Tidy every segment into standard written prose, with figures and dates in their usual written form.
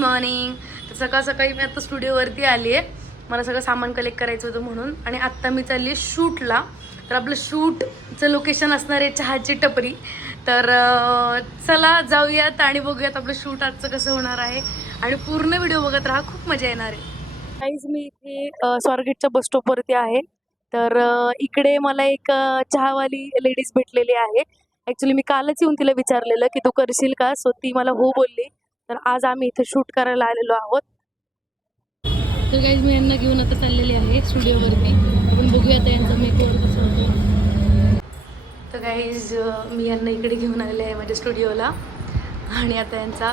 Morning. तर सकाळ सकाळी मी आता स्टुडिओवरती आली आहे. मला सगळं सामान कलेक्ट करायचं होतं म्हणून. आणि आत्ता मी चालली आहे शूटला. तर आपलं शूटचं लोकेशन असणार आहे चहाची टपरी. तर चला जाऊयात आणि बघूयात आपलं शूट आजचं कसं होणार आहे. आणि पूर्ण व्हिडिओ बघत राहा, खूप मजा येणार आहे. काहीच मी इथे स्वारगेटच्या बस स्टॉपवरती आहे. तर इकडे मला एक चहावाली लेडीज भेटलेली आहे. ॲक्च्युली मी कालच येऊन तिला विचारलेलं की तू करशील का, सो ती मला हो बोलली. तर आज आम्ही इथे शूट करायला आलेलो आहोत. तर गाईज मी यांना घेऊन आता चाललेली आहे स्टुडिओवरती. आपण बघूया आता यांचा मेकओव्हर कसं होतो. तर गाईज मी यांना इकडे घेऊन आलेले आहे माझ्या स्टुडिओला. आणि आता यांचा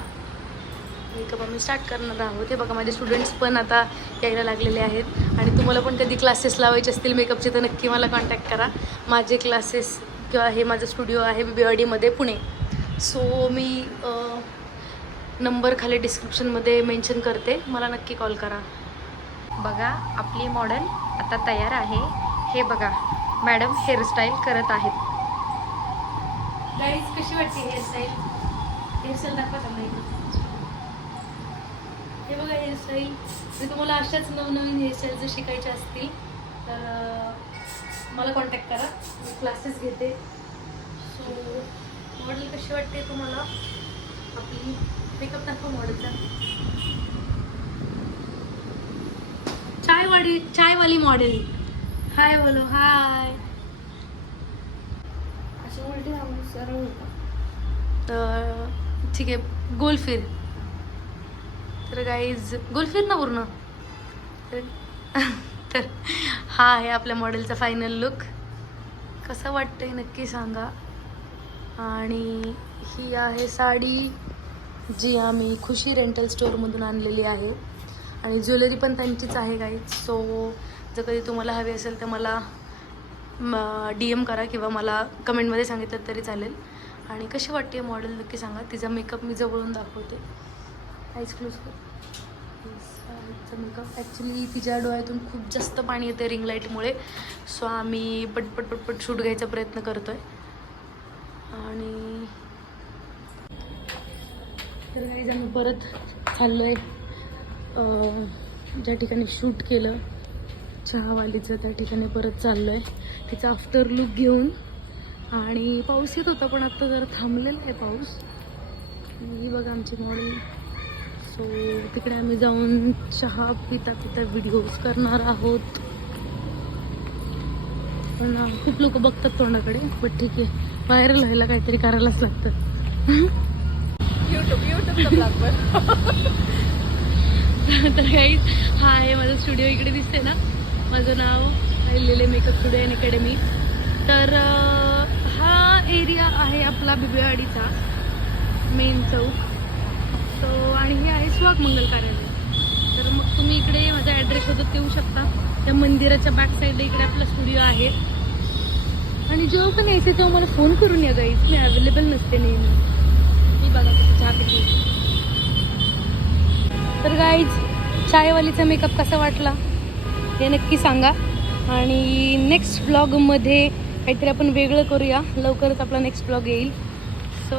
मेकअप आम्ही स्टार्ट करणार आहोत. हे बघा माझे स्टुडंट्स पण आता यायला लागलेले आहेत. आणि तुम्हाला पण कधी क्लासेस लावायचे असतील मेकअपचे तर नक्की मला कॉन्टॅक्ट करा. माझे क्लासेस किंवा हे माझं स्टुडिओ आहे BBRD पुणे. सो मी नंबर खाली डिस्क्रिप्शनमध्ये मेन्शन करते, मला नक्की कॉल करा. बघा आपली मॉडेल आता तयार आहे. हे बघा मॅडम हेअरस्टाईल करत आहेत. गाईज कशी वाटते हेअरस्टाईल? हेअरस्टाईल दाखवा त्यांना इकडे. हे बघा हेअरस्टाईल. जर तुम्हाला अशाच नवनवीन हेअरस्टाईल जर शिकायच्या असतील तर मला कॉन्टॅक्ट करा, मी क्लासेस घेते. सो मॉडेल कशी वाटते तुम्हाला आपली? मेकअप दाखवा मॉडेलचा. चायवाली मॉडेल. हाय बोलो. हाय. अशी उलटी राहून सरळ होता. ठीक आहे, गोल फिर. तर गाईज गोल फिर ना पूर्ण. तर हा आहे आपल्या मॉडेलचा फायनल लुक. कसं वाटतंय नक्की सांगा. आणि ही आहे साडी जी आम्ही खुशी रेंटल स्टोअरमधून आणलेली आहे. आणि ज्वेलरी पण त्यांचीच आहे गाईज. सो जर कधी तुम्हाला हवी असेल तर मला DM करा किंवा मला कमेंटमध्ये सांगितलं तरी चालेल. आणि कशी वाटते मॉडेल नक्की सांगा. तिचा मेकअप मी जवळून दाखवते. आईज क्लोज कर. तिचा मेकअप ॲक्च्युली तिच्या डोळ्यातून खूप जास्त पाणी येते रिंग लाईटमुळे. सो आम्ही पटपट शूट घ्यायचा प्रयत्न करतो आहे. आणि तर गाईज आम्ही परत चाललो आहे ज्या ठिकाणी शूट केलं चहावालीचं त्या ठिकाणी परत चाललो आहे तिचा आफ्टर लुक घेऊन. आणि पाऊस येत होता पण आत्ता जरा थांबलेला आहे पाऊस. ही बघा आमची मॉडेल. सो तिकडे आम्ही जाऊन चहा पिता व्हिडिओज करणार आहोत. पण खूप लोक बघतात तोंडाकडे, बट ठीक आहे, व्हायरल व्हायला काहीतरी करायलाच लागतं. युट्यूबचा प्लॅटफॉर्म. तर गाईज हा आहे माझा स्टुडिओ. इकडे दिसते ना माझं नाव लिहिलेले मेकअप स्टुडिओ अँड अकॅडमी. तर हा एरिया आहे आपला BBRDचा मेन चौक. सो आणि हे आहे स्वागमंगल कार्यालय. तर मग तुम्ही इकडे माझा ॲड्रेस शोधत येऊ शकता. त्या मंदिराच्या बॅक साईडला इकडे आपला स्टुडिओ आहे. आणि जेव्हा पण यायचं तेव्हा मला फोन करून या गाईज, मी अवेलेबल नसते नेहमी. मी बघा कसं चहा पिते. तर गाईज चायवालीचा मेकअप कसा वाटला हे नक्की सांगा. आणि नेक्स्ट ब्लॉगमध्ये काहीतरी आपण वेगळं करूया. लवकरच आपला नेक्स्ट ब्लॉग येईल. So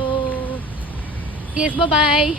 yes, bye.